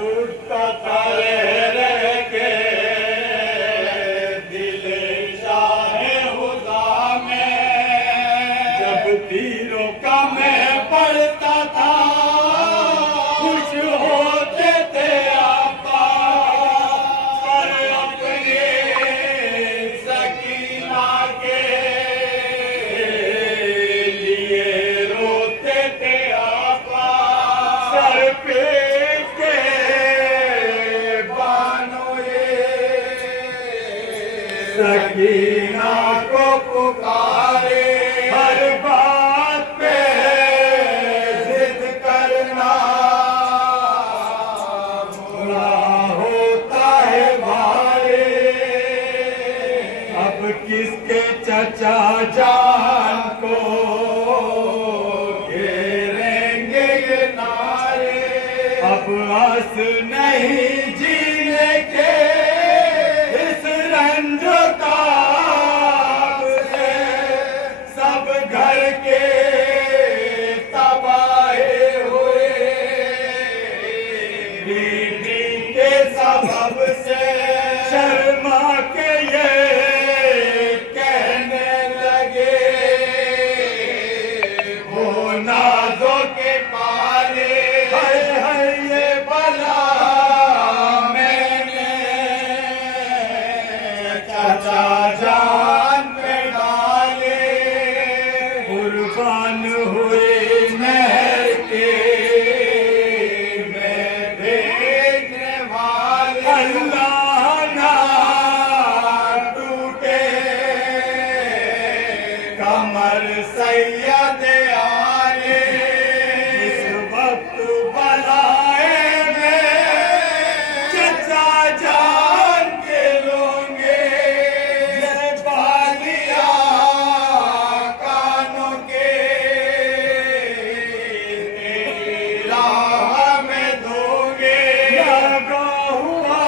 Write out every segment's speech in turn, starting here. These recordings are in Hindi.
उठता था रह के दिले शाहे हुदा में, जब तीरों का मैं पढ़ता था खुश होते थे आपा, पर अपने सकीना के लिए रोते थे आपा। सर पे के बानों सकीना को पुकारे, हर बात पे जिद करना बुरा होता है भारे। अब किसके चचा जान को घेरेंगे ये नारे, अब आस नहीं जीने के इस रंजोताप से, सब घर के तबाहे हुए बीवी के सबब से। शर्मा के ये कहने लगे वो नाजों के पाले, हाय हाय ये बला मैंने चाचा जान पे डाले। कुर्बान हुए महर के मैं भेजने वाले, अल्लाह ना टूटे कमर सैयद आले। इस वक्त बलाए में चचा जान के लोगे, ये बालिया कानों के तेरी राह में दोगे। लगा हुआ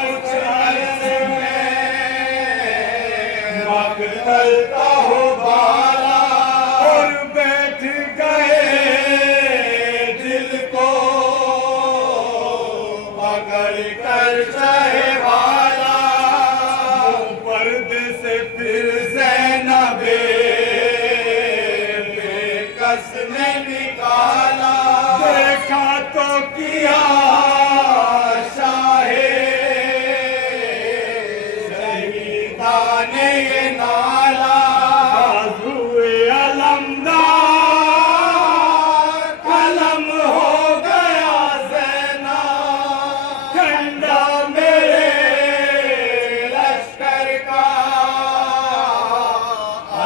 कुछ अरसे में मकतल का हो बाला, और बैठ गए दिल को पकड़ कर चाहे वाला। पर्दे से फिर ज़ैनबे बेकस ने निकाला, देखा तो किया शाहे शहीदाने ये नाला। बाजुए अलमदार कलम हो गया ज़ैना, झंडा मेरे लश्कर का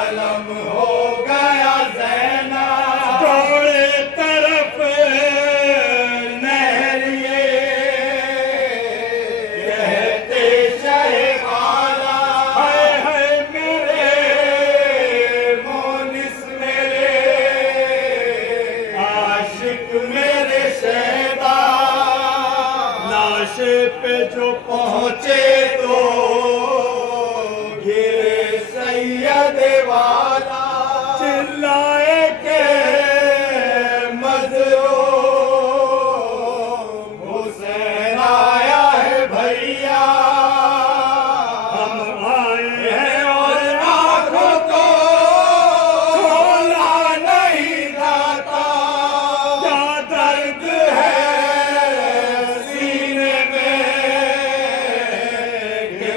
अलम हो गया ज़ैना। दौड़े तरफ नहरिए कहते शहे वाला, हाय हाय मेरे मोनिस मेरे आशिक मेरे शहदा। लाशे पे जो पहुंचे तो गिरे सैयद वाला, चिल्लाए के मजलूम हुसैन आया है भैया। हम आए हैं और आंखों को खोला नहीं जाता, क्या दर्द है सीने में कि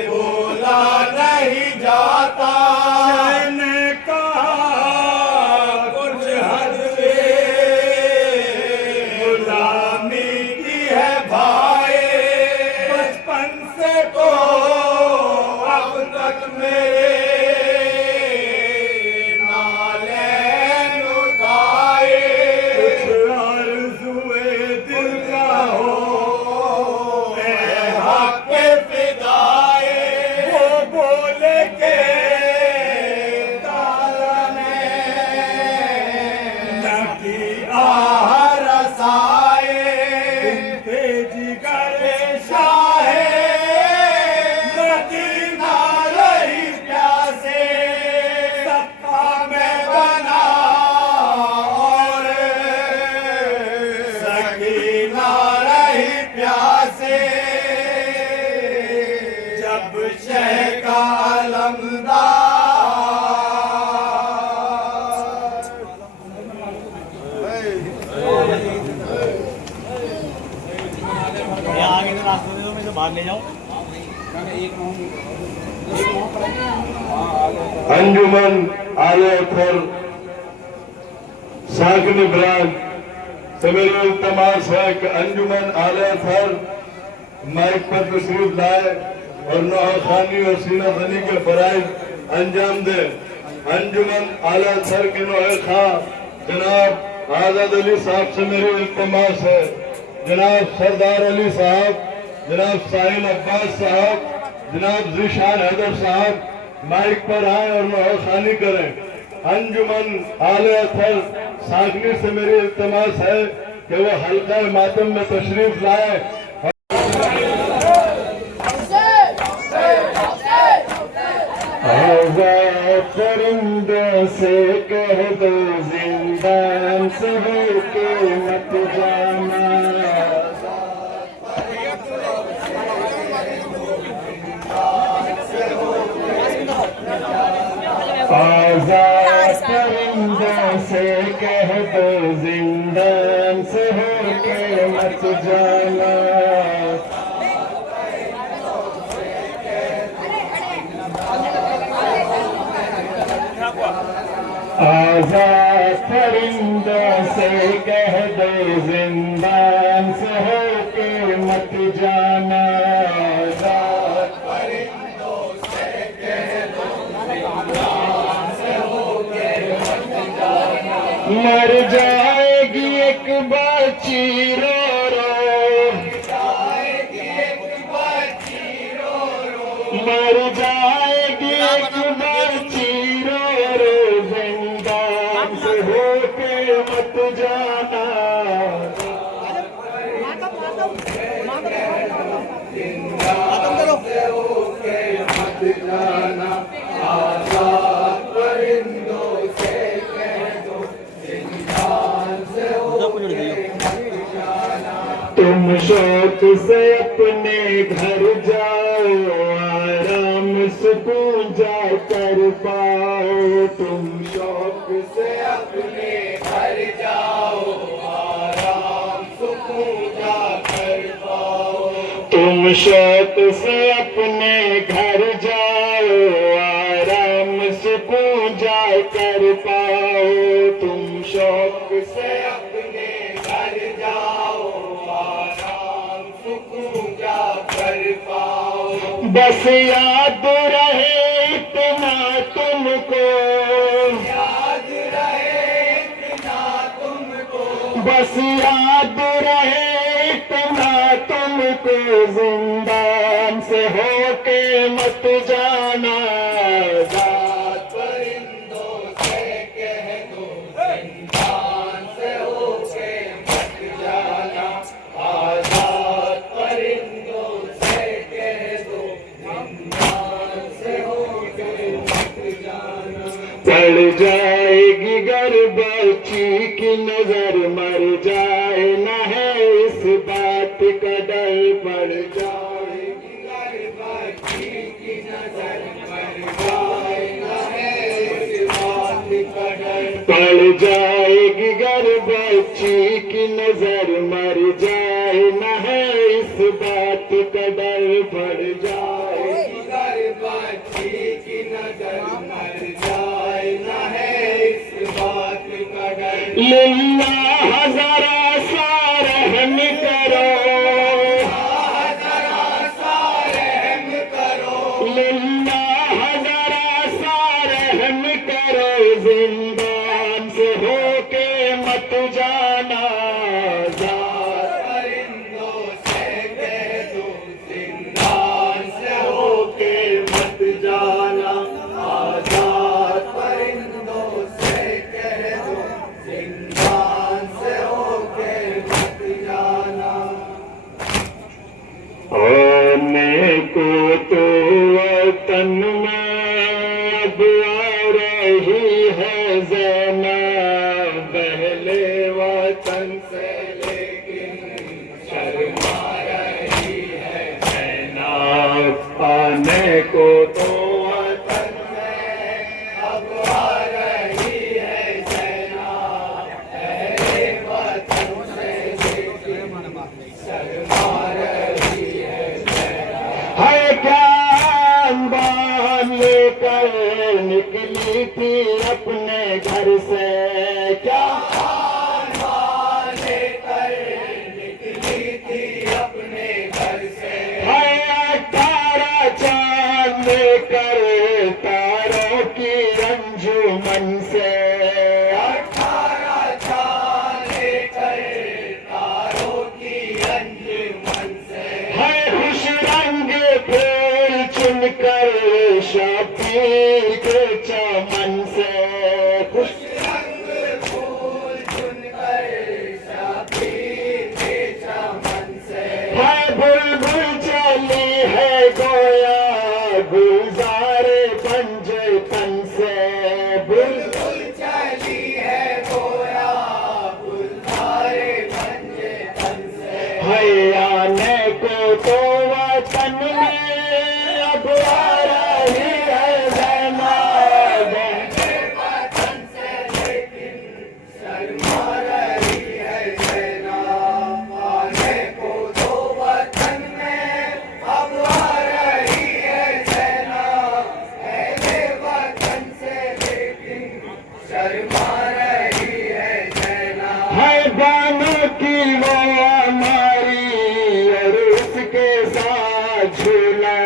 रास्ते में मैं बाहर ले जाऊँ। अंजुमन आले अथर साकन ब्रांच से मेरी इल्तमास है कि अंजुमन आले अथर माइक पर तशरीफ लाए और नौहा खानी और सीना खनी के फराइज अंजाम दे। अंजुमन आले अथर के नौहे खां जनाब आजाद अली साहब से मेरी इल्तमास है, जनाब सरदार अली साहब, जनाब साहिल अब्बास साहब, जनाब ज़ीशान हैदर साहब माइक पर आए और नौहा खानी करें। अंजुमन आले अथर सागनी से मेरी इल्तमास है कि वो हल्का मातम में तशरीफ लाए। परिंदों से कह दो जिंदान से होके मत जाना, आजाद परिंदों से कह दो जिंदान से होके मत जाना। आजाद परिंदों से कह दो जिंदान से होके मत जाना, आजाद परिंदों से कह दो जिंदान से होके मत जाना। मर जाएगी एक बच्ची रो रो, जाएगी एक बच्ची रो रो, मर जाएगी एक बच्ची रो रो, मत जाना। आजाद परिंदों से कह दो जिंदान से होके मत जाना। तुम शौक से अपने घर जाओ, आराम सुकून जा कर पाओ। तुम शौक से अपने घर जाओ, आराम सुकून जा कर पाओ। तुम शौक से अपने घर जाओ, आराम सुकून जा कर पाओ। तुम शौक से अपने घर जाओ, आराम सुकून जा कर पाओ। बस याद रहे इतना तुमको, याद रहे इतना तुमको, बस याद रहे इतना तुमको, जिंदान से होके मत जाना। आजाद परिंदों से कह दो जिंदान से होके मत जाना। आजाद परिंदों से कह दो जिंदान से होके मत जाना। पड़ जाएगी गर बच्ची की नजर, मर जाए न है इस बात का डर। पड़ जाएगी गर बच्ची की नजर, मर जाए न है इस बात का डर। पड़ जाएगी गर बच्ची की नजर, मर जाए न है इस बात का डर। पड़ जाएगी गर बच्ची की नजर, मर जाए न है इस बात का डर। लिल्लाह ज़रा सा रहम करो, ज़रा सा रहम करो, लिल्लाह ज़रा सा रहम करो, जिंदान से होके मत जाना। आजाद परिंदों से कह दो जिंदान से होके मत जाना। आजाद परिंदों से कह दो जिंदान से होके मत जाना। होने को तो वतन में अब आ रही है ज़ैनब, पहले वतन से लेकिन शर्मा रही है ज़ैनब। आने को तो वतन में अब आ रही है ज़ैनब, पहले वतन से लेकिन शर्मा रही है। लेकर निकली थी अपने घर से। क्या लेकर निकली थी अपने घर से। है 18 चांद लेकर तारों की अंजुमन से। 18 चांद लेकर तारों की अंजुमन से। है खुश रंग फूल चुनकर शबीर के चमन से। खुश रंग फूल चुनकर शबीर के चमन से। है बुलबुल चली है गोया गुलजार पंजतन से। बुलबुल चली है गोया गुलजार पंजतन से। है आने को तो वतन में अब आ रही है ज़ैनब। वतन से लेकिन शर्मा रही है ज़ैनब। आने को तो वतन में अब आ रही है ज़ैनब। पहले वतन से लेकिन शर्मा रही है ज़ैनब। है बानों की वो हमारी और उसके साथ झूला।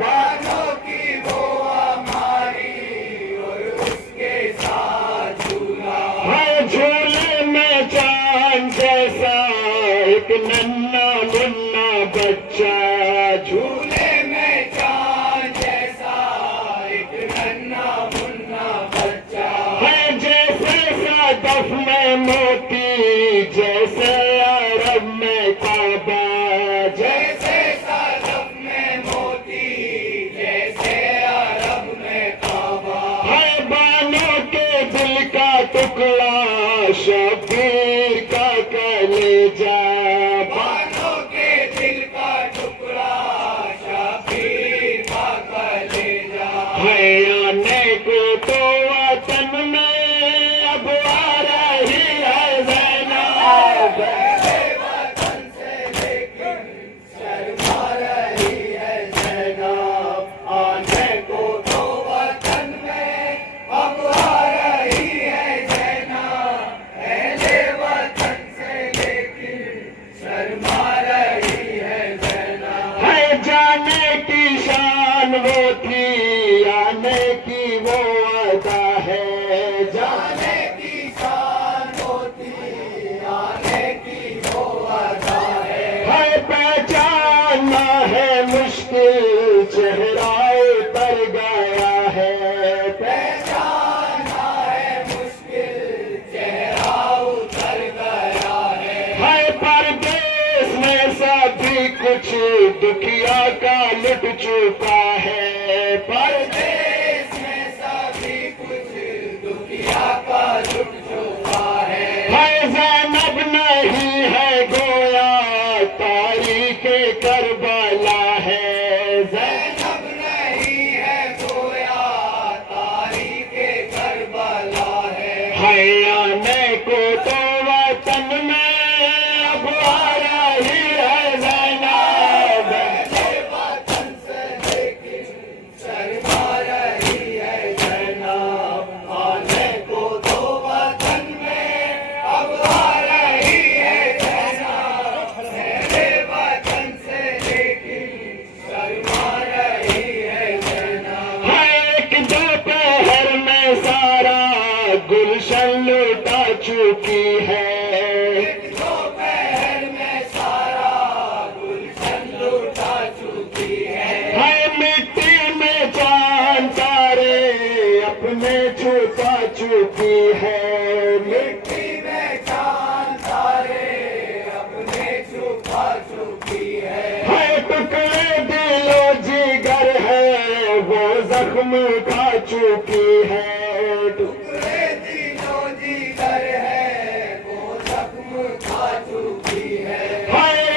बानों की वो हमारी और उसके साथ झूला। है झूले में चांद जैसा एक नन्हा मुन्ना बच्चा। झूले में चांद जैसा एक नन्हा मुन्ना बच्चा। है जैसे सदफ में मोती जैसे अरब में काबा। जैसे सदफ में मोती जैसे अरब में काबा। है बानों के दिल का टुकड़ा शबीर का कलेजा। बानों के दिल का टुकड़ा शबीर का कलेजा। है आने को तो वतन में अब आ रही है ज़ैनब। वतन से लेकिन शर्मा रही है ज़ैनब। आने को तो वतन में अब आ रही है ज़ैनब। पहले वतन से लेकिन शर्मा रही है ज़ैनब। है जाने की शान वो थी आने की वो अदा है। जाने की शान वो थी आने की वो अदा है। पहचानना है मुश्किल चेहरा उतर गया है। पहचानना है मुश्किल चेहरा उतर गया है। परदेश में सभी कुछ दुखिया का लुट चुका है। परदेश में सभी कुछ दुखिया का लुट चुका है। ज़ैनब नहीं है गोया तारीख करबला है। ज़ैनब नहीं है गोया तारीख करबला है। आने को तो वतन में अब आ रही है ज़ैनब। वतन से लेकिन शर्मा रही है ज़ैनब। आने को तो वतन में अब आ रही है ज़ैनब। पहले वतन से लेकिन शर्मा रही है ज़ैनब। एक दोपहर में सारा गुलशन लुटा चुकी है। दोपहर में सारा गुलशन लुटा चुकी है। मिट्टी में चांद तारे अपने छुपा चुकी है। मिट्टी में चांद तारे अपने छुपा चुकी है। टुकड़े दिलो जिगर है वो जख्म खा चुकी है। टुकड़े दिलो जिगर है वो जख्म खा चुकी है।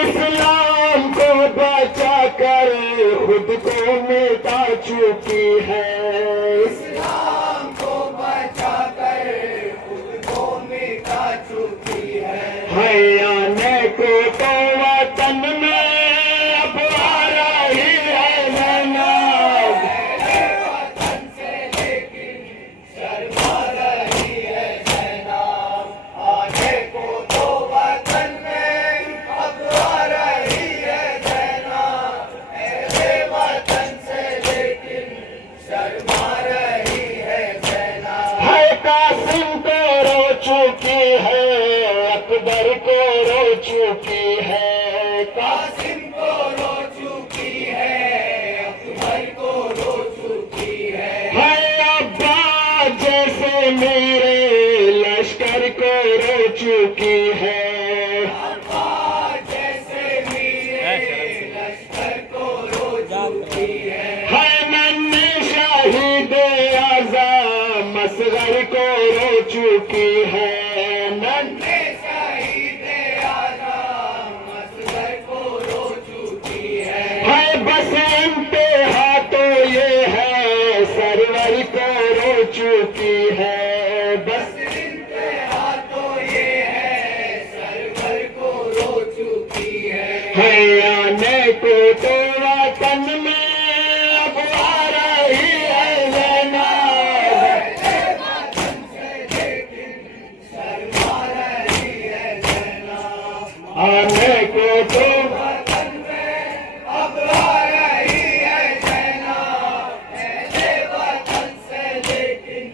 इस्लाम को बचा कर खुद को मिटा चुकी है। इस्लाम को बचा कर खुद को मिटा चुकी है। आने को तो वतन में अब आ रही है ज़ैनब। वतन चुकी है, कासिम को रो चुकी है, अकबर को रो चुकी है अब्बा जैसे मेरे लश्कर को रो चुकी है, अब्बा जैसे मेरे लश्कर को रो चुकी है नन्हे शाहिद आज़म असगर को रो चुकी है, नन्हे शाहिद आज़म असगर को रो चुकी है बस इंतहा तो ये है सरवर को रो चुकी है, बस इंतहा तो ये है सरवर को रो चुकी है आने को तो वतन में अब आ रही है ज़ैनब, आने को तो वतन में अब आ रही है ज़ैनब, पहले वतन से लेकिन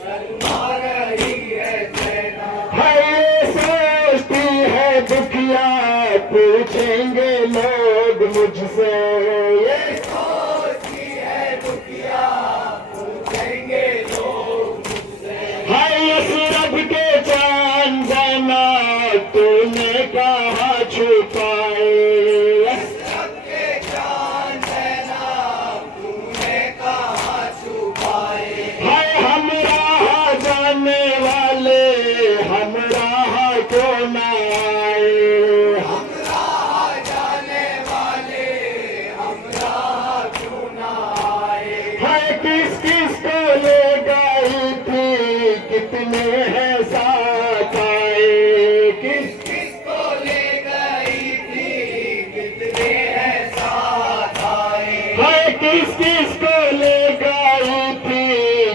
शर्मा रही है ज़ैनब ये सोचती है दुखिया पूछेंगे लोग मुझसे, ये सोचती है दुखिया पूछेंगे लोग मुझसे यसरब के चांद ज़ैनब तूने कहाँ छुपाए, यसरब के चांद ज़ैनब तूने कहाँ छुपाए हम राह जाने वाले हम राह क्यों न आए, हम राह जाने वाले हम राह क्यों न आए किस किस को ले गई थी कितने हैं साथ आए, किस किस को ले गई थी कितने हैं साथ आए किस किस को ले गई थी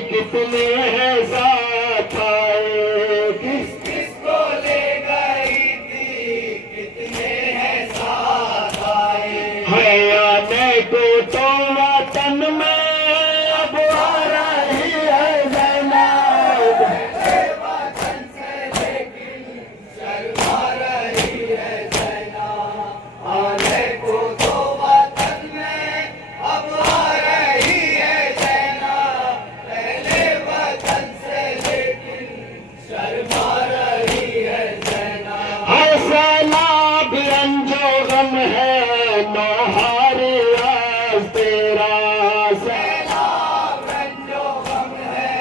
कितने हैं साथ आए, किस किस को ले गई थी कितने हैं साथ आए आने को तो वतन में अब आ रही है ज़ैनब, वतन से लेकिन शर्मा रही है ज़ैनब आने को तो वतन में अब आ रही है ज़ैनब, पहले वतन से लेकिन शर्मा रही है ज़ैनब सैलाब रंजो गम है नौहारी आज तेरा, सैलाब रंजो गम है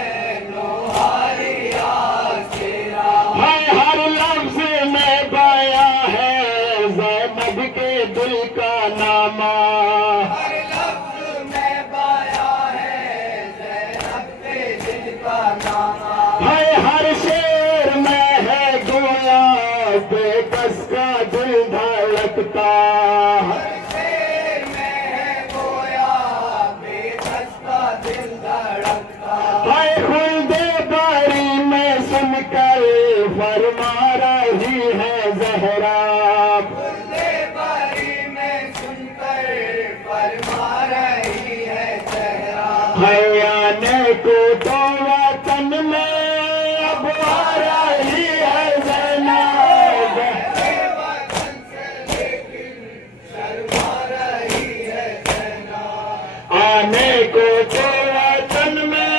नौहारी आज तेरा हर लफ्ज में बया है ज़ैनब के दिल का नामा, हर लफ्ज में बया है ज़ैनब के दिल का नामा हर शेर में है गोया बेकस का दिल धड़कता, हर शेर में है गोया बेकस का दिल धड़कता खुल्दे बारी में सुनकर फरमा रही है ज़हरा, खुल्दे बारी में सुनकर फरमा रही है ज़हरा आने को तो वतन में अब आ रही है ज़ैनब, वतन से लेकिन शर्मा रही है ज़ैनब आने को तो वतन में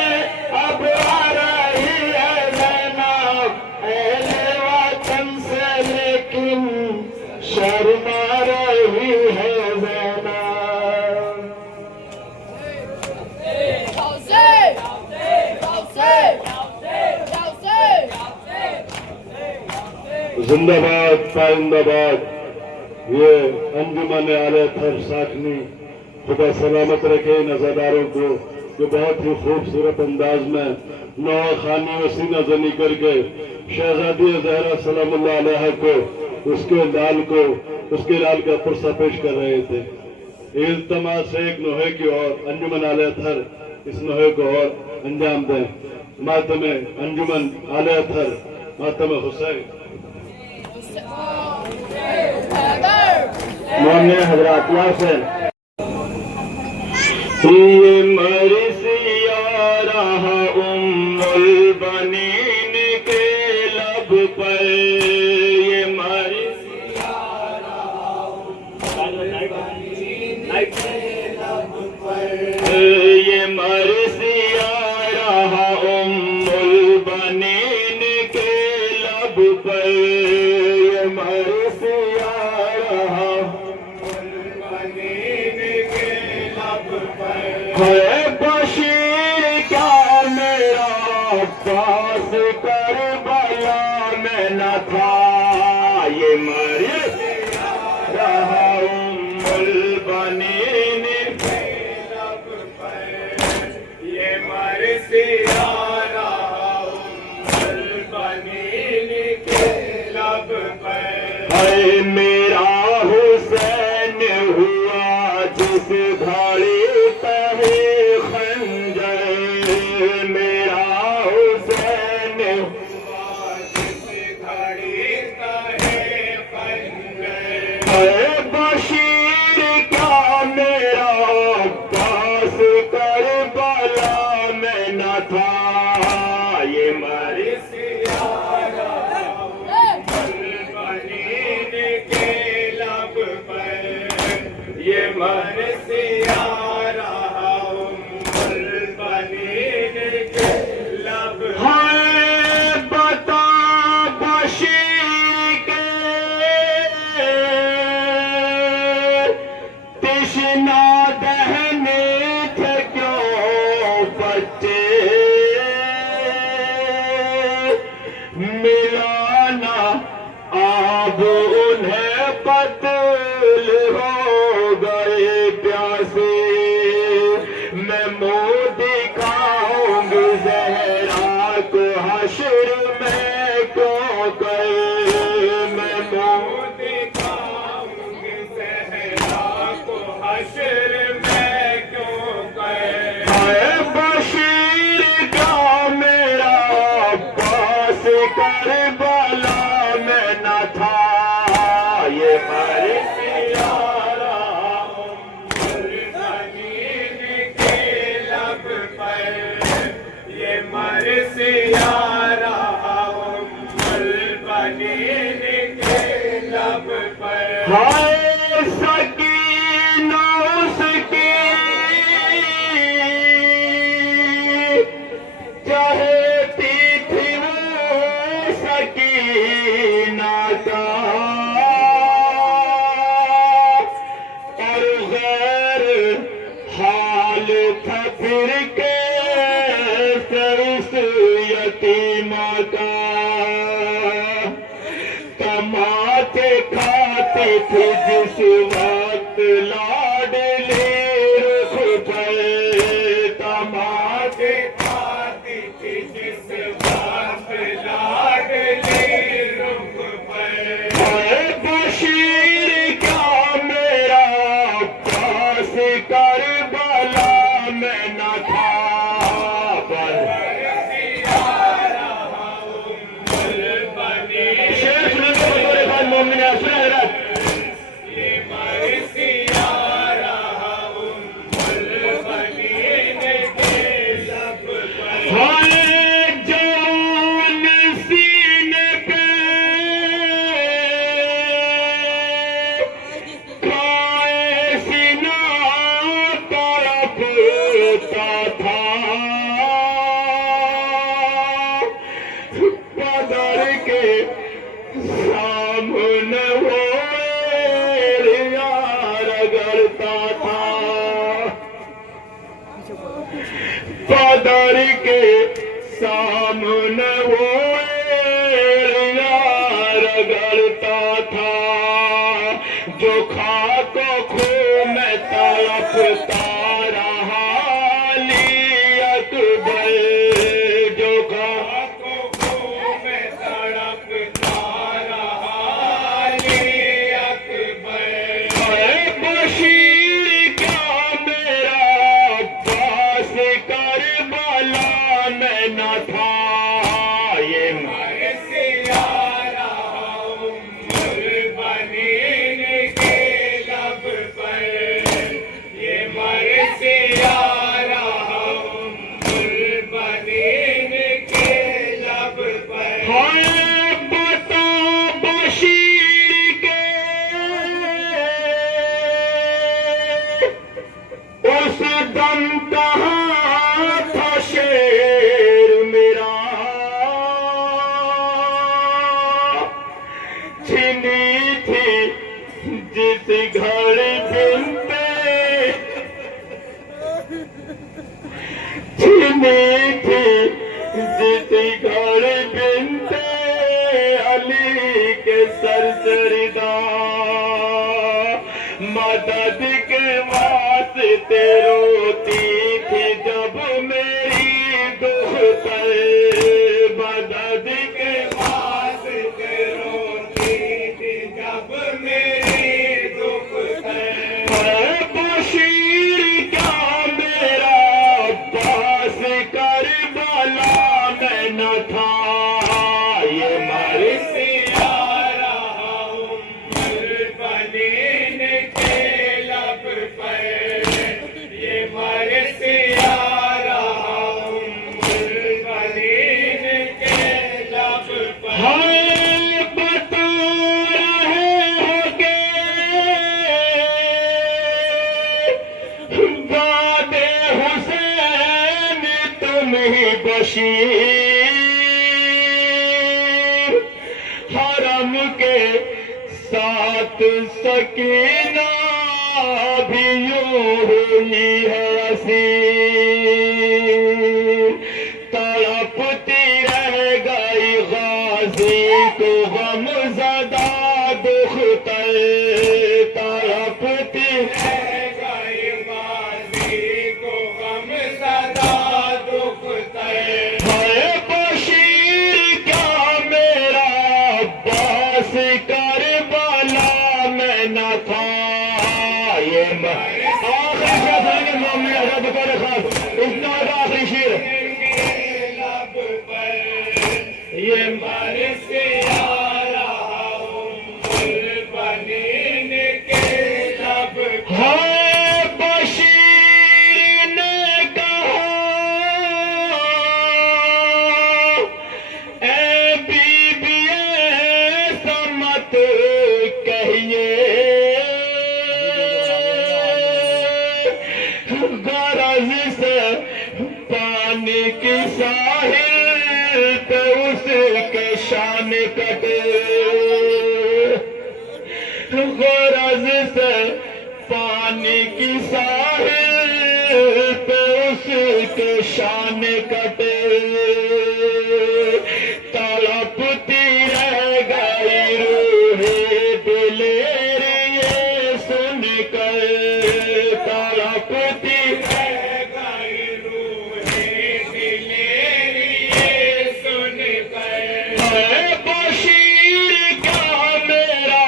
अब आ रही है ज़ैनब, अहले वतन से लेकिन शर्मा रही है ज़ैनब जिंदाबाद पाइंदाबाद ये अंजुमन आले थर साखनी खुदा सलामत रखे इन अज़ादारों को जो बहुत ही खूबसूरत अंदाज में नौआ खानी व सीना जनी करके शहजादी ज़हरा सलामुल्लाह अलैहा को उसके लाल का पुरसा पेश कर रहे थे। इल्तमा से एक नोहे की ओर अंजुमन आले थर इस नोहे को और अंजाम दें। मातम अंजुमन आले थर मातम हुसैन मोहम्मद हजरात यासिन ये मरसिया रहा उम्मुल बनीन के लब पर, ये मरसिया ये मरसिया रहा उम्मुल बनीन के लब पर, ये मरसिया रहा उम्मुल बनीन के लब पर। है बशीर क्या मेरा अब्बास करबला में न था, ये मरसिया रहा उम्मुल बनीन के लब पर, ये मरसिया रहा उम्मुल बनीन के लब पर। है मेरा हुसैन हुआ जिस घड़ी तहे खंजर, मेरा हुसैन हुआ जिस घड़ी तहे खंजर। है बशीर क्या मेरा अब्बास करबला में न था, ये मरसिया रहा उम्मुल बनीन के लब पर, ये मरसिया रहा उम्मुल बनीन के लब पर। हाय बता बशीर के तृष्णा दहने थे क्यों बच्चे, मिलाना अब उन्हें कत्ल हो गए प्यासे। मैं मुँह दिखाऊंगी ज़हरा को हश्र में क्यों गए, मैं मुँह दिखाऊंगी ज़हरा को हश्र में क्यों गए। है बशीर का मेरा अब्बास करबला में न था, ये मरसिया रहा उम्मुल बनीन के लब पर, ये मरसिया रहा उम्मुल बनीन के लब पर। हाय सकीना उसकी चाहती थी वो सकीना का, और गैर हाल था फिर के उस यतीमा का। तमाचे खाते थे जिस वक्त लाडली रुख पर, तमाचे खाती थी जिस वक्त लाडली रुख पर। है बशीर क्या मेरा अब्बास करबला में न था, मरसिया रहा उम्मुल बनीन। शेर सुनो मेरे भाई मोमिन हजरत, ये मरसिया रहा उम्मुल बनीन के लब पर। हाय जवान सीने पे खाए सीना तड़पता था, कदर के सामने वो रगड़ता था, कदर के सामने वो रगड़ता था। जो खाक खो में तड़पता रहा अली अकबर, जो खाक खो में तड़पता रहा अली अकबर। है बशीर क्या मेरा अब्बास करबला में न था, ये मरसिया रहा उम्मुल बनीन के लब पर, जीती घड़ी बिनते चीनी थी जीती घड़ी बिनते अली के सरसरीदा मदद के वास्ते रोती थी जब मेरी दुखतर मदद के वास्ते रोती थी जब मेरी दुखतर बशीर क्या मेरा पास कर बाला में न था ये मरसी आ रहा हूँ बनीन के लब पर ये मरसी आ रहा हूँ बनीन के लब पर हाय बता रहे होगे वादे हुसैन तुम ही बशीर हरम के साथ सकीना भी यूं हुई है असीर तड़पती रह गई गाजी को गम ज़दा दुखतर तड़पती रह गई गाजी को गम ज़दा दुखतर है बशीर क्या मेरा अब्बास करबला में न था ये आखिरी शेर मामले रब करे खास इतना आखिरी शेर ये मरसी आ रहा हूँ बनीन के लब है बशीर ने कहा ए बीबिए समत कहिए गरज से पानी की साहिल पे उसके शान कटे गरज से पानी की साहिल पे उसके शान कटे तड़पती रह गई रूहे दिलेरी ये सुन कर तड़पती रह गई रूहे दिलेरी ये सुन कर है बशीर क्या मेरा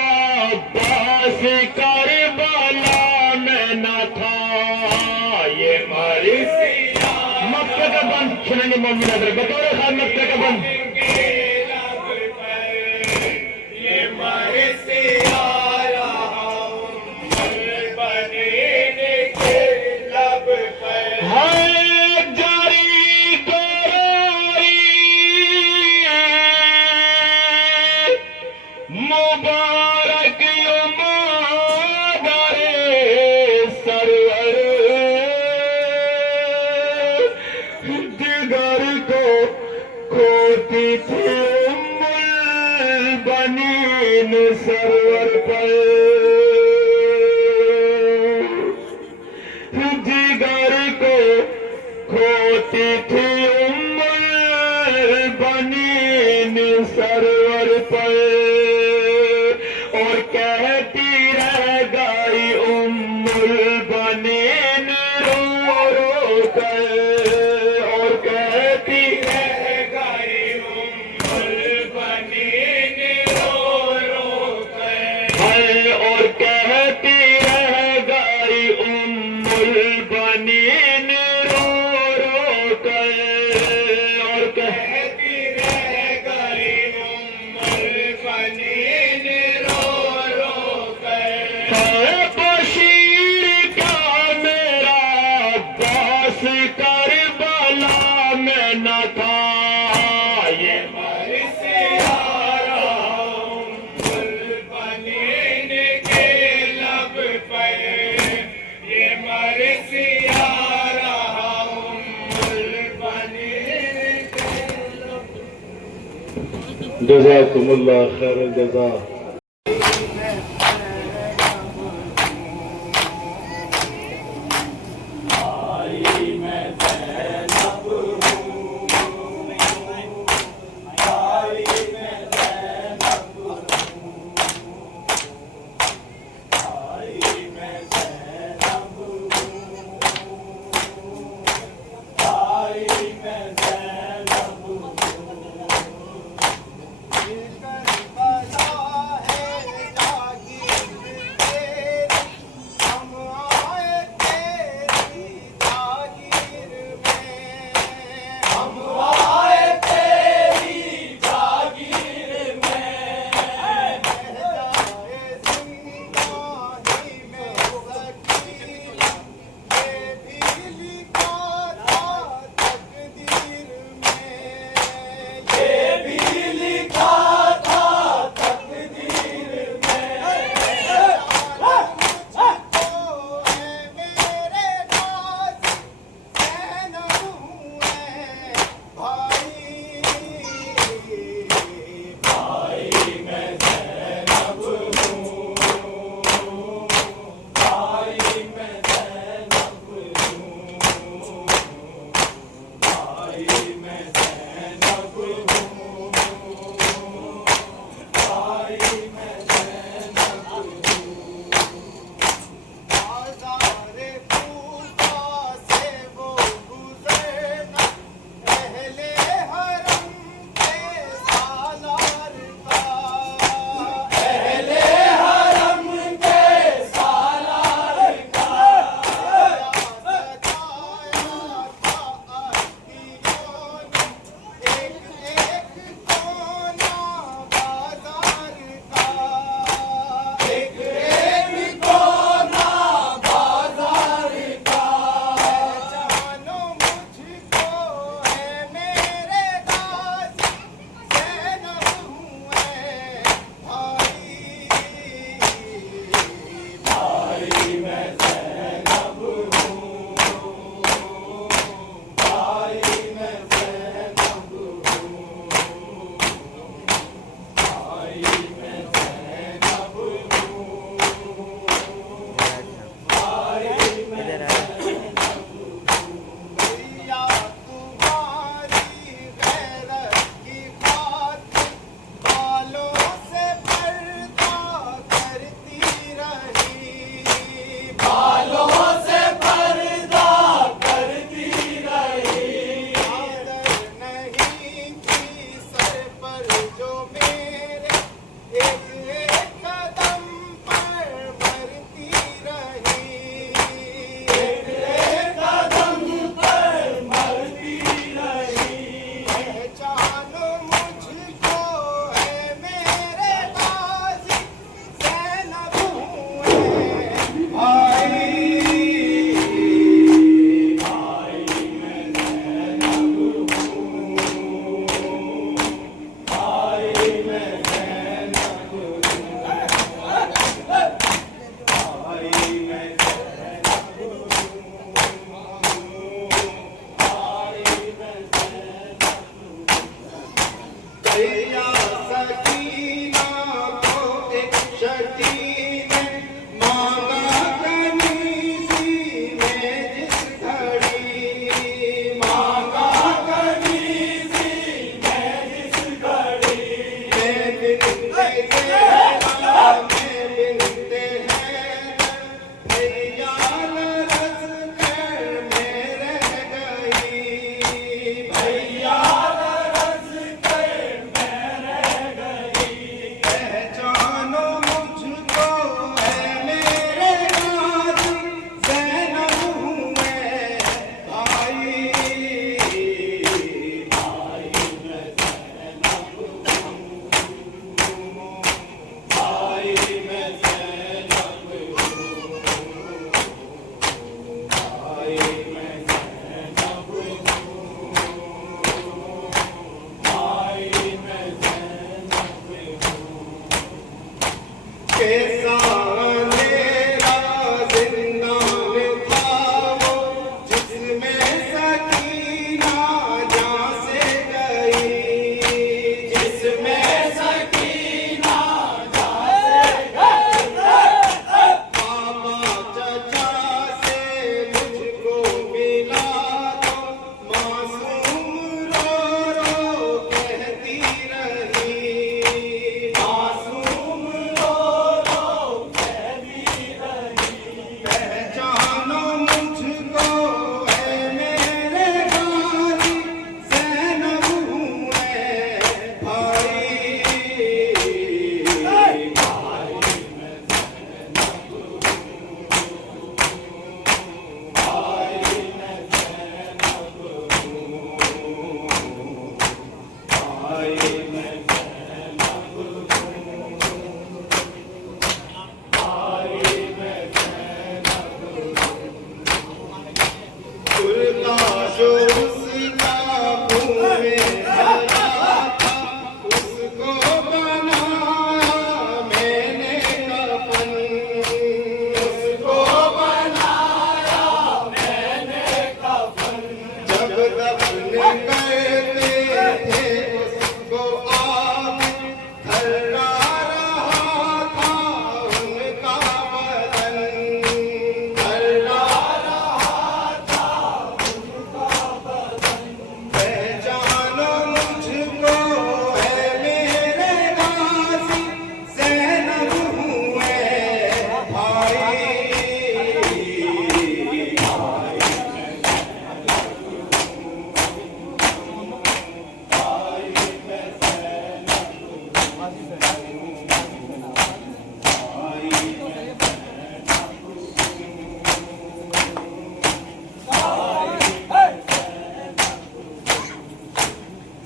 अब्बास करबला में न था ये मरसी मक्के का बंद सुनेंगे मम्मी नजर बतौर खान मक्के का बंद ये मरसी आ रहा हूँ बनीन के लब पर है जारी गोरी मुबारक उमादरे सरवर जिगर को खोती थी उम्मुल बनीन सरवर पर जिगर को खोती थी उम्मुल बनीन सरवर पर और कहती रह गई उम्मुल बनीन रो रो कर और कहती रह गई उम्मुल बनीन रो रो कर और कहती रह गई उम्मुल बनीन रो रो कर और कहती रह गई उम्मुल बनीन रो रो कर है बशीर क्या मेरा अब्बास करबला में न था ये मरसी आ रहा हूँ बनीन के लब पर ये मरसी आ रहा हूँ बनीन के लब जज़ाकुमुल्लाह खैरुल जज़ा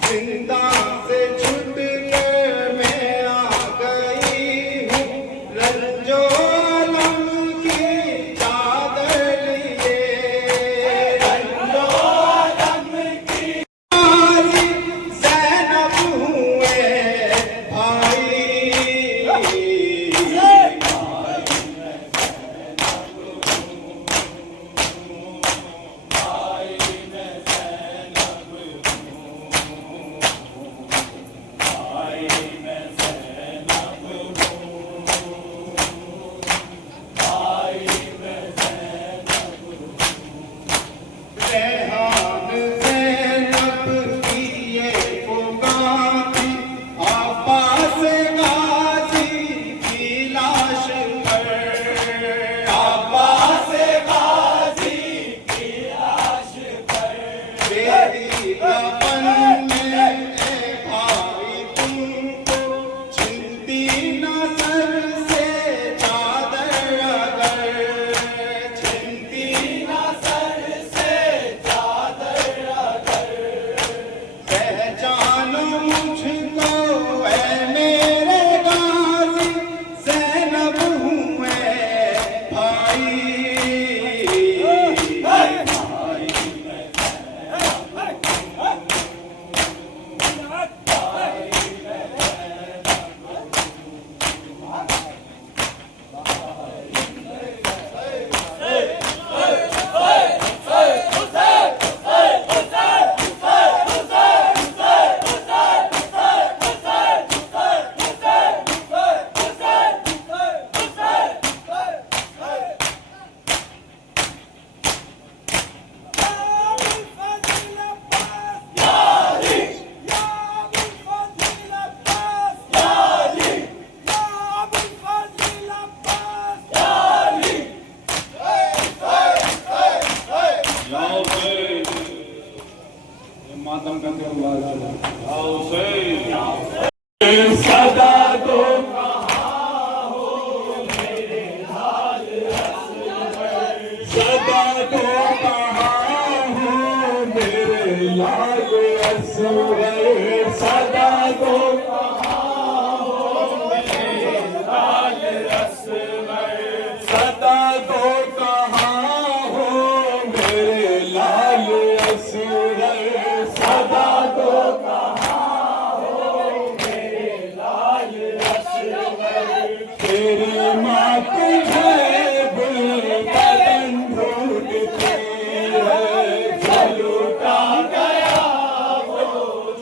जिंदा से छूट कर मैं आ गई हूँ रंजो लम की चादर लिए रंजो लम की ज़ैनब हुए भाई रेहान ज़ैनब की ये फुगाती अब्बास गाज़ी की लाश पर अब्बास गाज़ी की लाश पर तेरी कफन में ए भाई तुमको छिनती न सर से चादर अगर छिनती न सर से चादर अगर पहचानो मुझको ऐ मेरे गाज़ी ज़ैनब हूँ मैं भाई मातम करते सदा तो सदा तो कहाँ हो मेरे लाल असवर सदा तो सदा तो कहाँ हो मेरे लाल असवर सदा तो तेरी मात है बुलबुल ढूंढती है जो लूटा गया वो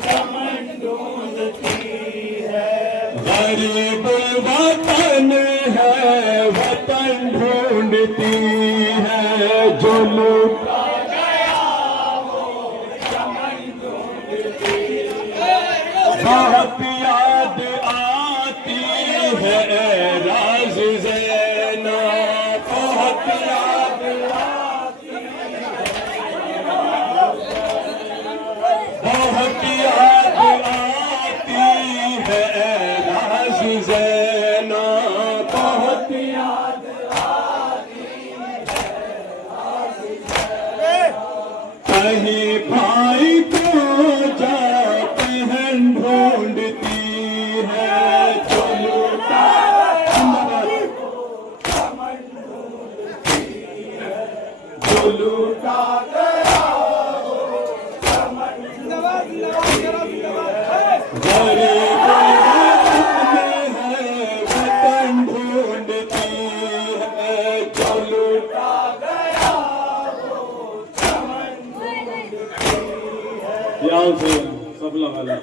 चमन ढूंढती है गरीब वतन है वतन ढूंढती है जो लूटा गया वो चमन ढूंढती है बहुत याद आती है राज ज़ैना बहुत याद आती बहुत याद आती है राज ज़ैना बहुत याद कहीं भाई को जाते हैं ढूंढती है जो लूटा जो लूटा गया गरीब वतन है वतन ढूंढती है जो लूटा गया याद से सब लगा लो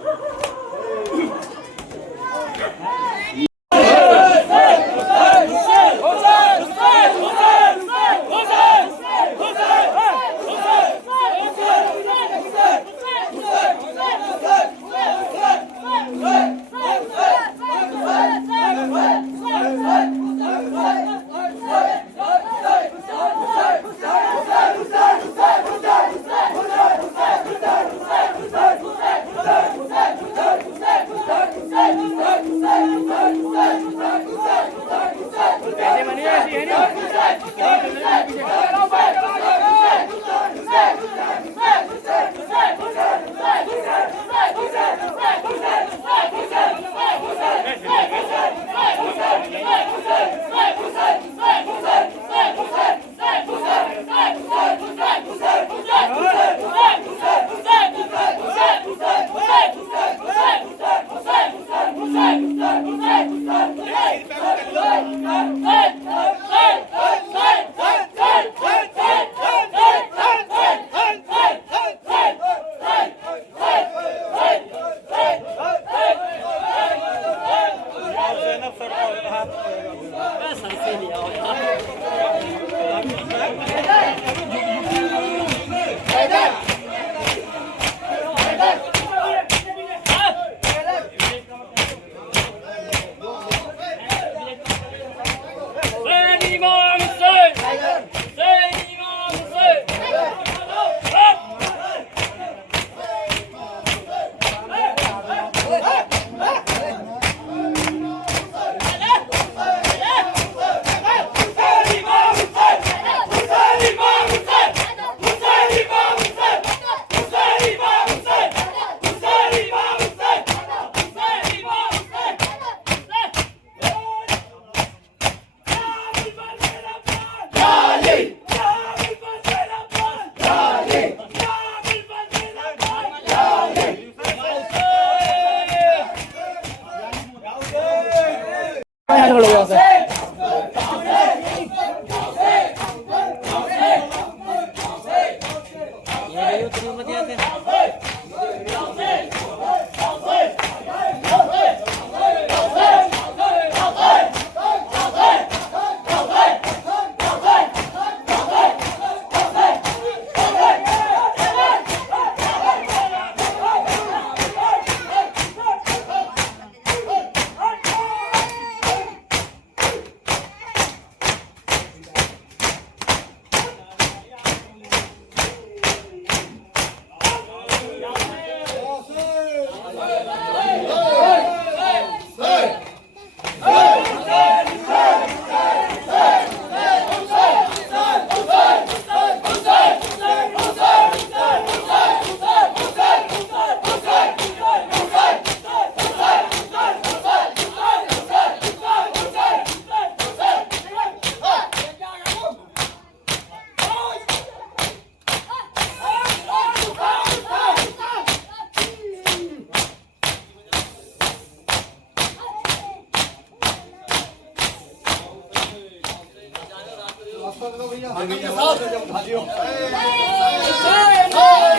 İmam Hüseyin! Hüseyin İmam Hüseyin!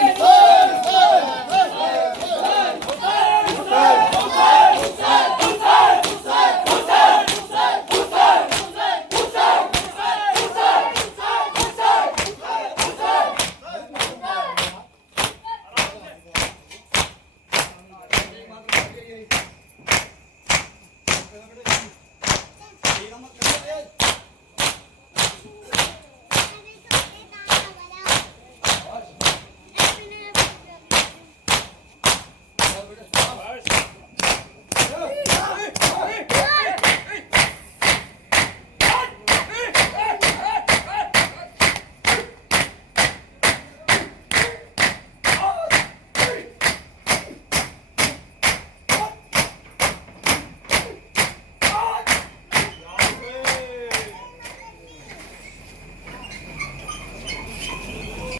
Hüseyin!